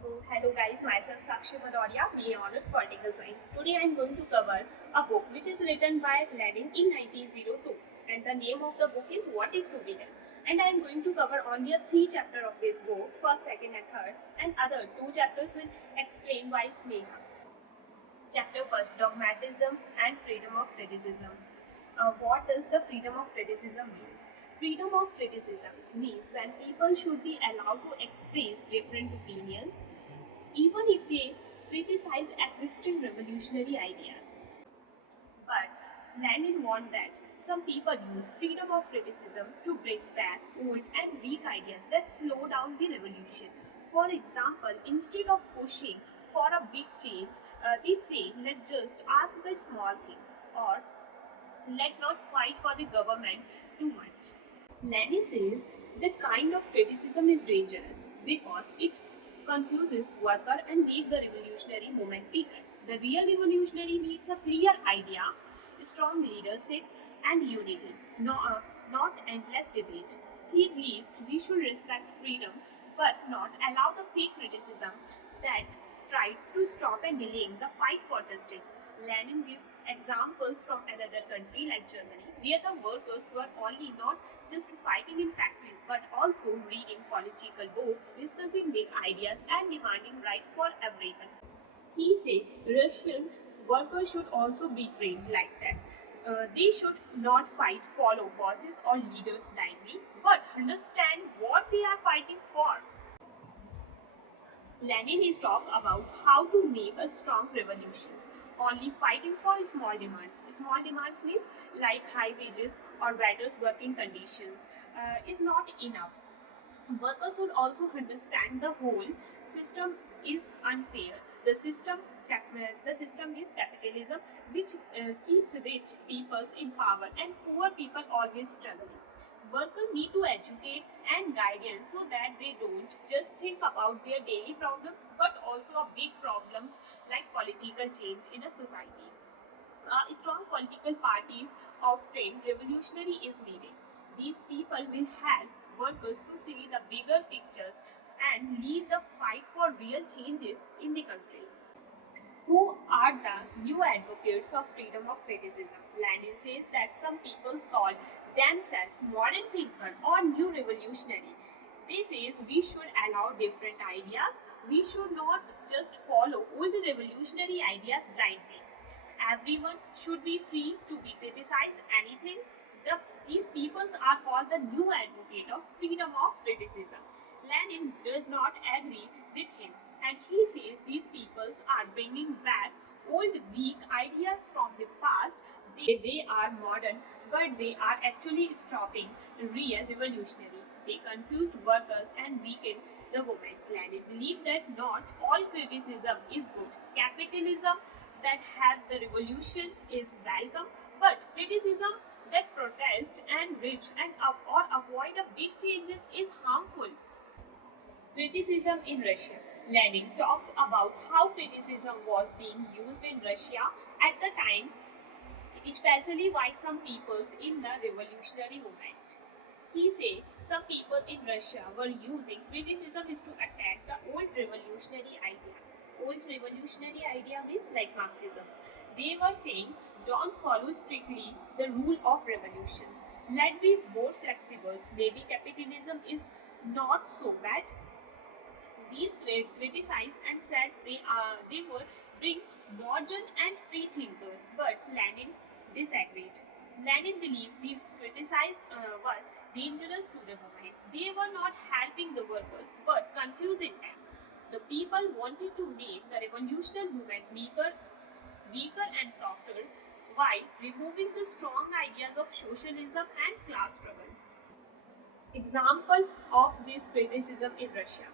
Hello guys, myself Sakshi Bhadoria, BA Honors Political Science. Today I am going to cover a book which is written by Lenin in 1902, and the name of the book is What is to be done. And I am going to cover only a three chapter of this book, first, second, and third, and other two chapters will explain why Sneha. Chapter first, Dogmatism and Freedom of Criticism. What does the freedom of criticism mean? Freedom of criticism means when people should be allowed to express different opinions, even if they criticize existing revolutionary ideas. But Lenin warned that some people use freedom of criticism to bring back old and weak ideas that slow down the revolution. For example, instead of pushing for a big change, they say, let's just ask the small things, or let not fight for the government too much. Lenny says that kind of criticism is dangerous because it confuses worker and makes the revolutionary movement weaker. The real revolutionary needs a clear idea, strong leadership, and unity, not endless debate. He believes we should respect freedom but not allow the fake criticism that tries to stop and delay the fight for justice. Lenin gives examples from another country like Germany, where the workers were only not just fighting in factories but also reading political books, discussing big ideas, and demanding rights for everyone. He said Russian workers should also be trained like that. They should not fight, follow bosses or leaders blindly, but understand what they are fighting for. Lenin is talk about how to make a strong revolution. Only fighting for small demands. Small demands means like high wages or better working conditions is not enough. Workers should also understand the whole system is unfair. The system is capitalism, which keeps rich people in power and poor people always struggling. Workers need to educate and guidance so that they don't just think about their daily problems but also a big problems like political change in a society. Strong political parties of trained revolutionary is needed. These people will help workers to see the bigger pictures and lead the fight for real changes in the country. Who are the new advocates of freedom of criticism? Lenin says that some people call themselves modern thinker or new revolutionary. They says we should allow different ideas. We should not just follow old revolutionary ideas blindly. Everyone should be free to be criticize anything. These peoples are called the new advocate of freedom of criticism. Lenin does not agree with him, and he says these peoples are bringing back old weak ideas from the past. They are modern, but they are actually stopping real revolutionary. They confused workers and weakened the movement. Lenin believed that not all criticism is good. Capitalism that had the revolutions is welcome, but criticism that protest and rich and or avoid a big changes is harmful. Criticism in Russia. Lenin talks about how criticism was being used in Russia at the time, especially by some peoples in the revolutionary movement. He said some people in Russia were using criticism is to attack the old revolutionary idea. Old revolutionary idea means like Marxism. They were saying, don't follow strictly the rule of revolutions. Let's be more flexible. Maybe capitalism is not so bad. These criticized and said they were bring modern and free thinkers, but Lenin disagreed. Lenin believed these criticized were dangerous to the movement. They were not helping the workers, but confusing them. The people wanted to make the revolutionary movement weaker and softer, while removing the strong ideas of socialism and class struggle. Example of this criticism in Russia.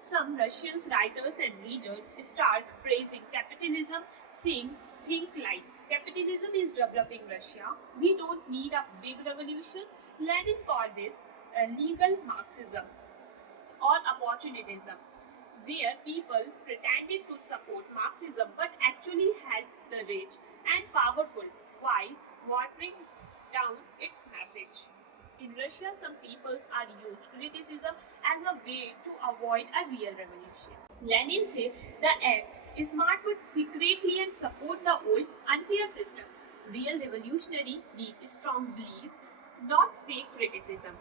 Some Russian writers and leaders start praising capitalism, saying, think like capitalism is developing Russia. We don't need a big revolution. Lenin called this legal Marxism or opportunism, where people pretended to support Marxism but actually helped the rich and powerful while watering down its message. In Russia, some peoples are used criticism as a way to avoid a real revolution. Lenin said the act is smart but secretly and support the old unfair system. Real revolutionary need strong belief, not fake criticism.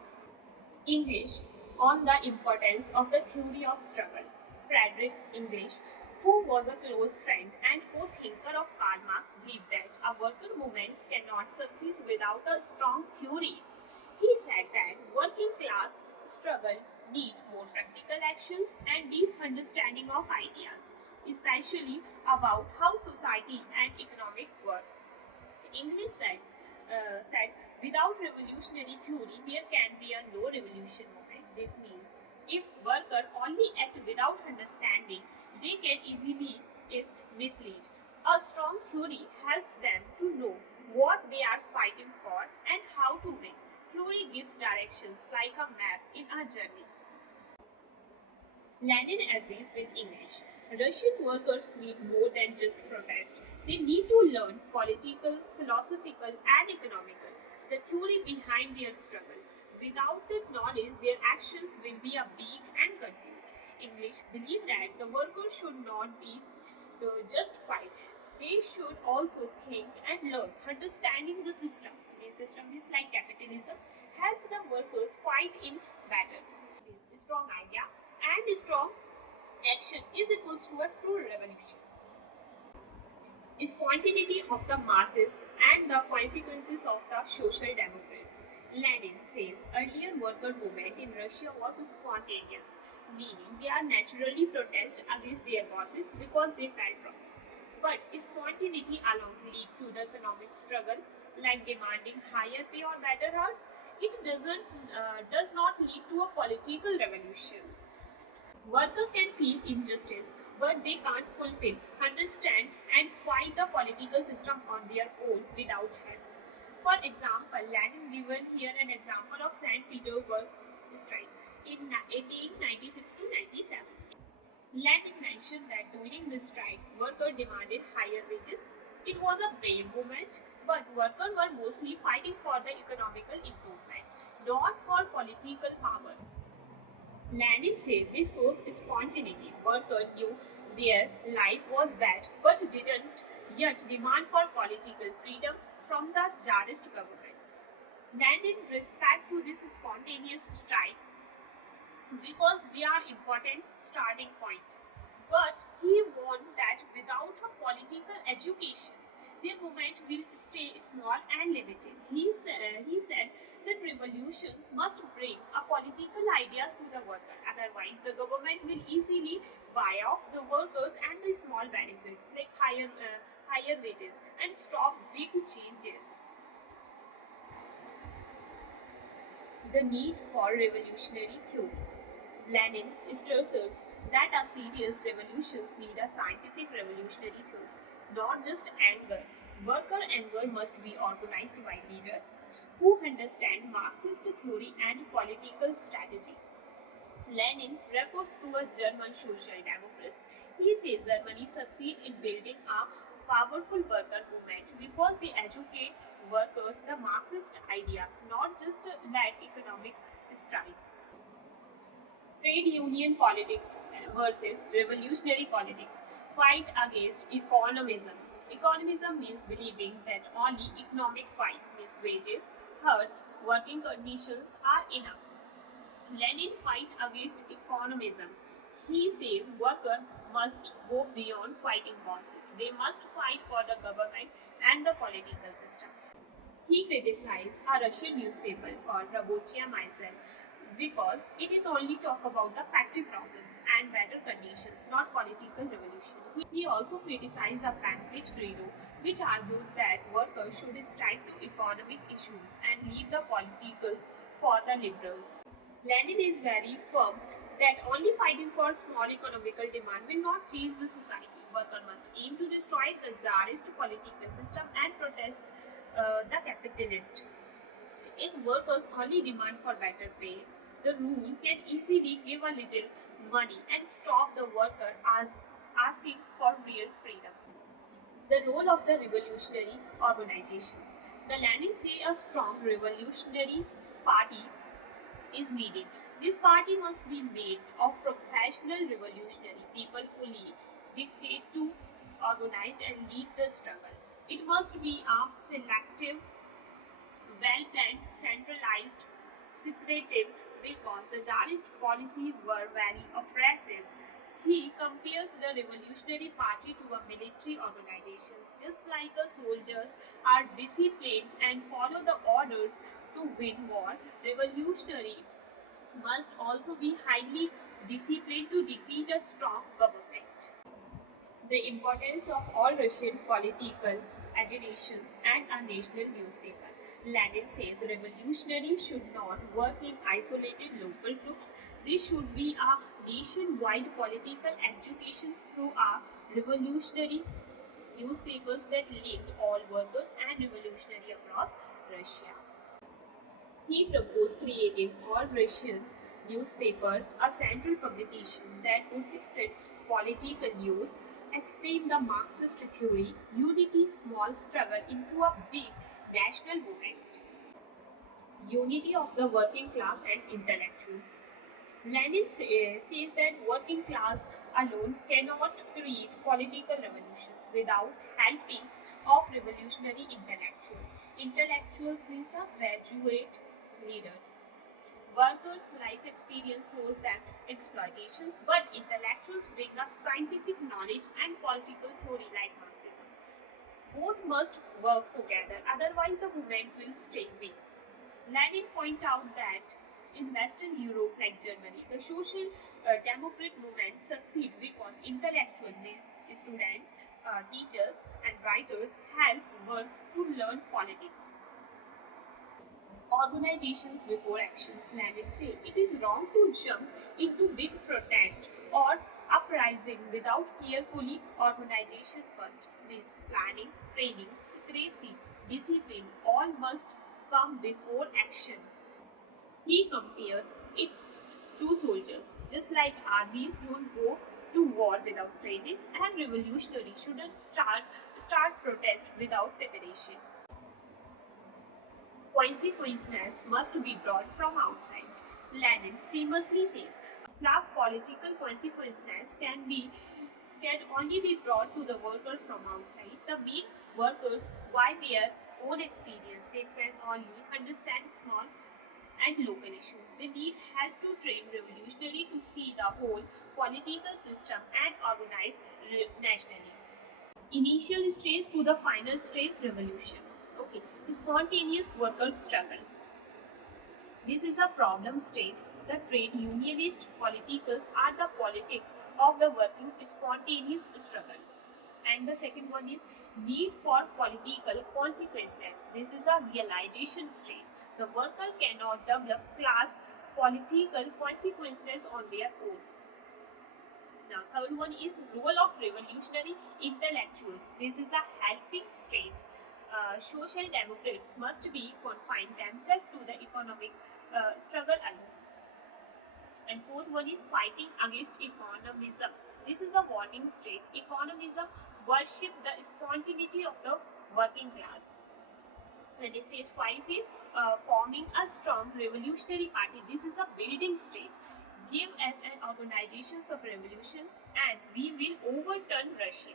English on the importance of the theory of struggle. Friedrich English, who was a close friend and co-thinker of Karl Marx, believed that a worker movement cannot succeed without a strong theory. He said that working class struggle need more practical actions and deep understanding of ideas, especially about how society and economic work. English said, without revolutionary theory, there can be a no revolution movement. This means if workers only act without understanding, they can easily is mislead. A strong theory helps them to know what they are fighting for and how to win. Theory gives directions like a map in a journey. Lenin agrees with English. Russian workers need more than just protest. They need to learn political, philosophical, and economical, the theory behind their struggle. Without that knowledge, their actions will be a weak and confused. English believe that the workers should not be just fight. They should also think and learn. Understanding the system. The system is like capitalism. Help the workers fight in battle. Strong idea and strong action is equals to a true revolution. Spontaneity of the masses and the consequences of the social democrats. Lenin says earlier worker movement in Russia was spontaneous, meaning they are naturally protest against their bosses because they felt wrong. But spontaneity alone lead to the economic struggle, like demanding higher pay or better hours. It does not lead to a political revolution. Workers can feel injustice, but they can't fulfill, understand, and fight the political system on their own without help. For example, Lenin given here an example of St. Petersburg strike in 1896 to 97. Lenin mentioned that during this strike, workers demanded higher wages. It was a brave movement, but workers were mostly fighting for the economical improvement, not for political power. Lenin said this shows spontaneity. Workers knew their life was bad but didn't yet demand for political freedom from the Tsarist government. Lenin respect to this spontaneous strike because they are important starting point. But he warned that without a political education, their movement will stay small and limited. He said that revolutions must bring a political ideas to the worker. Otherwise, the government will easily buy off the workers and the small benefits like higher wages and stop big changes. The need for revolutionary theory. Lenin stresses that a serious revolutions need a scientific revolutionary theory, not just anger. Worker anger must be organized by leaders who understand Marxist theory and political strategy. Lenin refers to a German social democrats. He says Germany succeed in building a powerful worker movement because they educate workers the Marxist ideas, not just let economic strike. Trade union politics versus revolutionary politics. Fight against economism. Economism means believing that only economic fight means wages, hours, working conditions are enough. Lenin fight against economism. He says workers must go beyond fighting bosses. They must fight for the government and the political system. He criticized a Russian newspaper called Rabochia Maisel because it is only talk about the factory problems and better conditions, not political revolution. He also criticized a pamphlet Credo, which argued that workers should strike to economic issues and leave the politicals for the liberals. Lenin is very firm that only fighting for small economical demand will not change the society. Workers must aim to destroy the czarist political system and protest the capitalist. If workers only demand for better pay, the rule can easily give a little money and stop the worker as asking for real freedom. The role of the revolutionary organizations. The Lenin say a strong revolutionary party is needed. This party must be made of professional revolutionary people fully dictate to organized and lead the struggle. It must be a selective, well planned, centralized, secretive because the Tsarist policy were very oppressive. He compares the revolutionary party to a military organization. Just like the soldiers are disciplined and follow the orders to win war, revolutionary must also be highly disciplined to defeat a strong government. The importance of all Russian political agitations and a national newspaper. Lenin says revolutionaries should not work in isolated local groups. This should be a nationwide political agitation through a revolutionary newspapers that linked all workers and revolutionary across Russia. He proposed creating all Russians newspaper, a central publication that would spread political news, explain the Marxist theory, unity small struggle into a big national movement, unity of the working class and intellectuals. Lenin says that working class alone cannot create political revolutions without helping of revolutionary intellectuals. Intellectuals means a graduate leaders. Workers' life experience shows them exploitations, but intellectuals bring us scientific knowledge and political theory like Marxism. Both must work together, otherwise the movement will stay weak. Lenin point out that in Western Europe like Germany, the social democrat movement succeed because intellectual means students, teachers and writers help work to learn politics. Organizations before actions. Lenin say it is wrong to jump into big protest or uprising without carefully organization first. Means planning, training, secrecy, discipline all must come before action. He compares it to soldiers. Just like armies don't go to war without training, and revolutionaries shouldn't start protest without preparation. Consequences must be brought from outside. Lenin famously says, class political consequences can only be brought to the worker from outside. The big workers, by their own experience, they can only understand small and local issues. They need help to train revolutionary to see the whole political system and organize nationally. Initial stage to the final stage revolution. Okay, spontaneous worker struggle. This is a problem stage. The trade unionist politicals are the politics of the working spontaneous struggle. And the second one is need for political consequences. This is a realization stage. The worker cannot develop class political consequences on their own. Now, third one is role of revolutionary intellectuals. This is a helping stage. Social democrats must be confined themselves to the economic struggle alone. And fourth one is fighting against economism. This is a warning state. Economism worship the spontaneity of the working class. And stage 5 is forming a strong revolutionary party. This is a building stage. Give us an organization of revolutions and we will overturn Russia.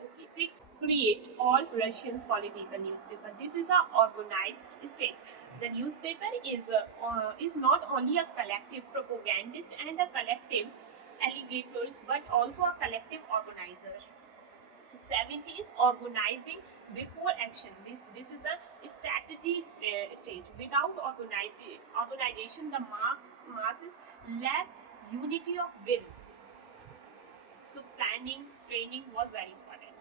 Okay, 6. Create all Russians political newspaper. This is a organized state. The newspaper is not only a collective propagandist and a collective alligators but also a collective organizer. 7th is organizing before action. This is a strategy stage. Without organization, the masses lack unity of will. So planning, training was very important.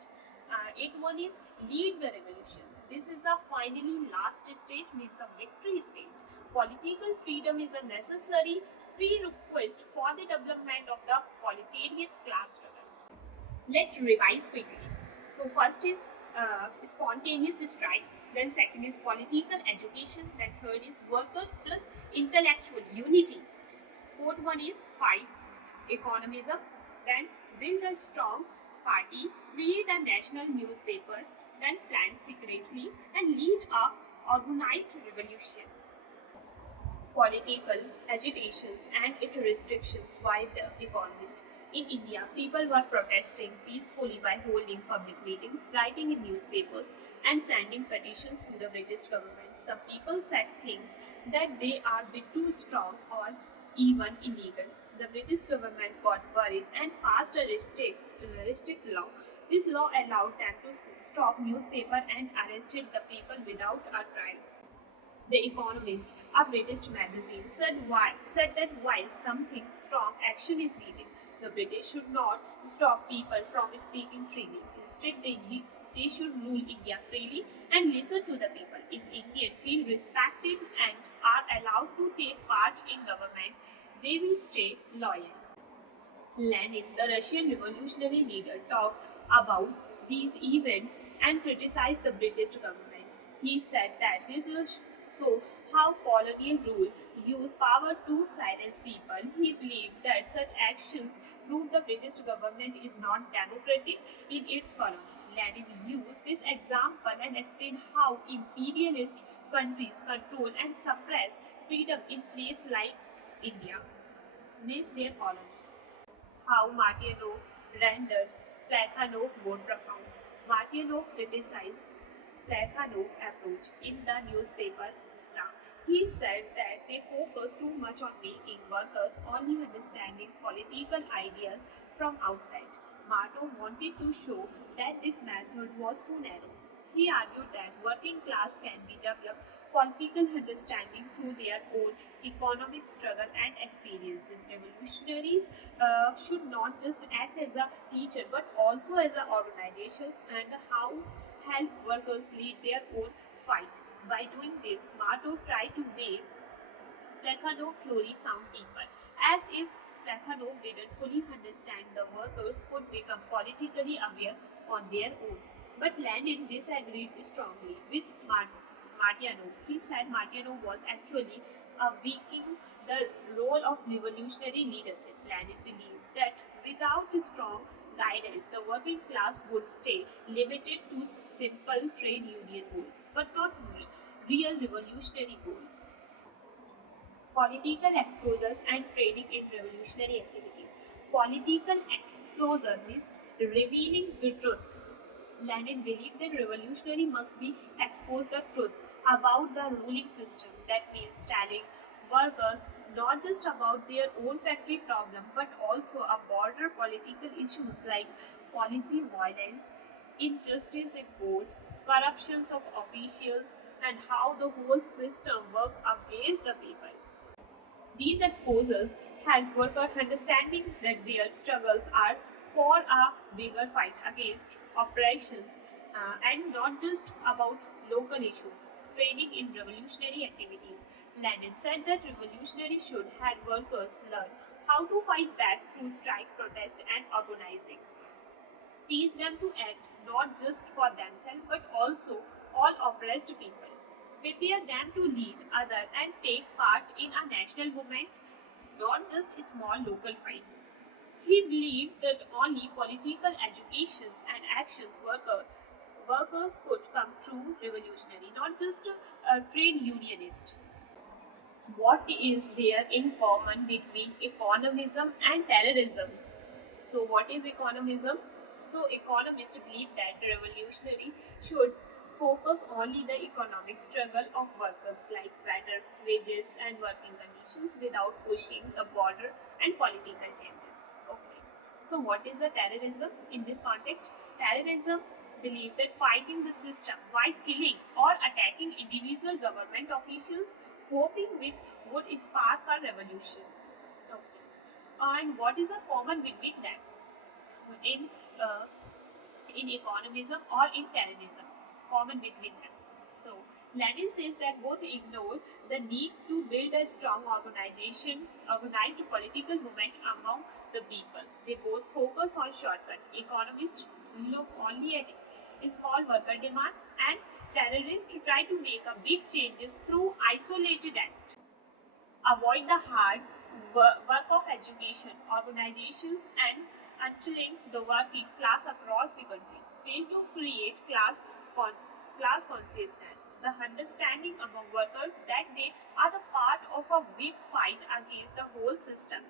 8th one is lead the revolution. This is a finally last stage, means a victory stage. Political freedom is a necessary prerequisite for the development of the proletariat class struggle. Let's revise quickly. So first is spontaneous strike, then second is political education, then third is worker plus intellectual unity. Fourth one is fight economism, then build a strong party, create a national newspaper, then plan secretly and lead a organized revolution. political agitations and its restrictions by the economist. In India, people were protesting peacefully by holding public meetings, writing in newspapers, and sending petitions to the British government. Some people said things that they are a bit too strong or even illegal. The British government got worried and passed a restrict law. This law allowed them to stop newspaper and arrested the people without a trial. The Economist, a British magazine, said that while something strong action is needed, the British should not stop people from speaking freely. Instead, they should rule India freely and listen to the people. If Indians feel respected and are allowed to take part in government, they will stay loyal. Lenin, the Russian revolutionary leader, talked about these events and criticized the British government. He said that this will show how colonial rule used power to silence people. He believed that such actions prove the British government is not democratic in its colony. Lenin used this example and explained how imperialist countries control and suppress freedom in places like India, means their colony. How Martyanov rendered Plekhanov more profound. Martyanov criticized Plekhanov's approach in the newspaper Star. He said that they focus too much on making workers only understanding political ideas from outside. Marto wanted to show that this method was too narrow. He argued that working class can be developed political understanding through their own economic struggle and experiences. Revolutionaries should not just act as a teacher but also as a organizations and how help workers lead their own fight. By doing this, Marto tried to make Plekhanov theory sound deeper, as if Plekhanov didn't fully understand the workers could become politically aware on their own. But Lenin disagreed strongly with Martyanov. He said Martyanov was actually weakening the role of revolutionary leadership. Lenin believed that without strong guidance, the working class would stay limited to simple trade union goals, but not real revolutionary goals. Political exposures and training in revolutionary activities. Political exposure is revealing the truth. Lenin believed that revolutionary must be expose the truth about the ruling system. That means telling workers not just about their own factory problem but also a broader political issues like policy violence, injustice in courts, corruptions of officials, and how the whole system works against the people. These exposures help workers understanding that their struggles are for a bigger fight against oppressions and not just about local issues. Training in revolutionary activities. Lenin said that revolutionaries should help workers learn how to fight back through strike, protest, and organizing. Teach them to act not just for themselves but also all oppressed people. Prepare them to lead others and take part in a national movement, not just small local fights. He believed that only political educations and actions workers could come true revolutionary, not just a trade unionist. What is there in common between economism and terrorism? So, what is economism? So, economists believe that the revolutionary should focus only the economic struggle of workers like better wages and working conditions without pushing the border and political changes. Okay. So, what is the terrorism in this context? Terrorism believe that fighting the system while killing or attacking individual government officials, hoping with would spark a revolution. Okay. And what is the common between them? in uh, in economism or in terrorism, common between them. So Lenin says that both ignore the need to build a strong organized political movement among the peoples. They both focus on shortcut. Economists look only at small worker demand, and terrorists try to make a big changes through isolated acts. Avoid the hard work of education, organizations, and unchilling the working class across the country. Fail to create class consciousness. the understanding among workers that they are the part of a big fight against the whole system,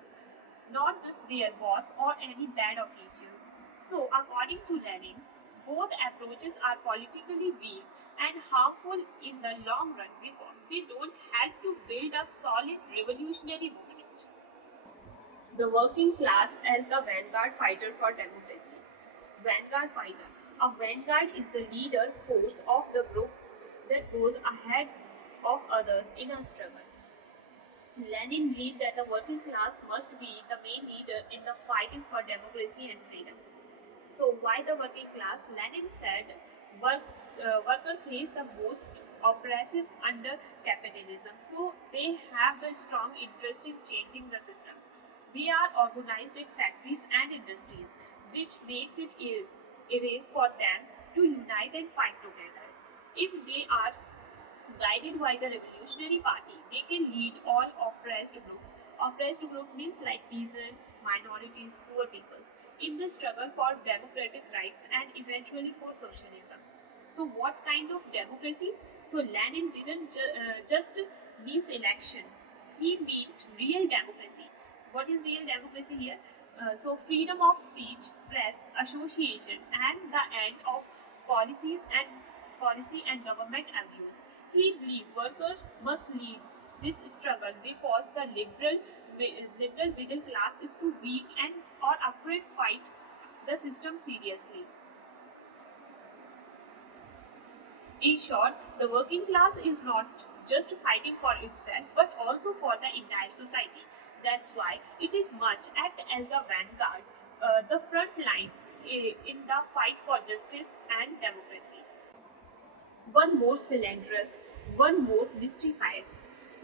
not just their boss or any bad officials. So, according to Lenin, both approaches are politically weak and harmful in the long run because they don't help to build a solid revolutionary movement. The working class as the vanguard fighter for democracy. Vanguard fighter. A vanguard is the leader force of the group that goes ahead of others in a struggle. Lenin believed that the working class must be the main leader in the fighting for democracy and freedom. So, why the working class? Lenin said workers face the most oppressive under capitalism. So, they have the strong interest in changing the system. They are organized in factories and industries, which makes it erase for them to unite and fight together. If they are guided by the Revolutionary Party, they can lead all oppressed groups. Oppressed group means like peasants, minorities, poor peoples in the struggle for democratic rights and eventually for socialism. So, what kind of democracy? So, Lenin didn't just miss election; he meant real democracy. What is real democracy here? So, freedom of speech, press, association, and the end of policies and policy and government abuse. He believed workers must lead this struggle because the liberal middle class is too weak and or afraid fight the system seriously. In short, the working class is not just fighting for itself but also for the entire society. That's why it is much act as the vanguard, the front line in the fight for justice and democracy. One more slanderous, one more mystified.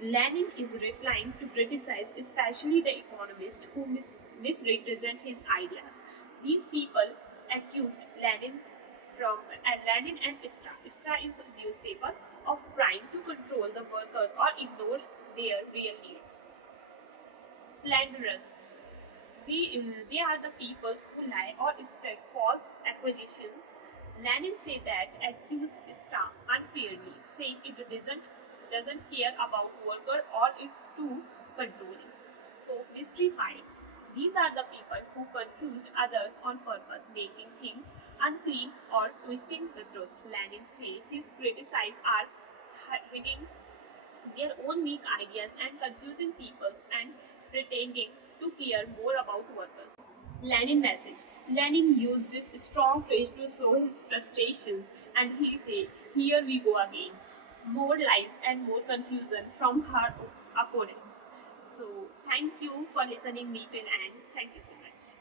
Lenin is replying to criticize, especially the economists who misrepresent his ideas. These people accused Lenin and Istra. Istra is a newspaper of trying to control the worker or ignore their real needs. Slanderous. They are the peoples who lie or spread false accusations. Lenin said that accused Islam unfairly, saying it doesn't care about worker or it's too controlling. So mystery fights. These are the people who confused others on purpose, making things unclean or twisting the truth. Lenin said his critics are hiding their own weak ideas and confusing peoples and pretending to care more about workers. Lenin message. Lenin used this strong phrase to show his frustrations and he said, here we go again. More lies and more confusion from her opponents. So thank you for listening me till end. Thank you so much.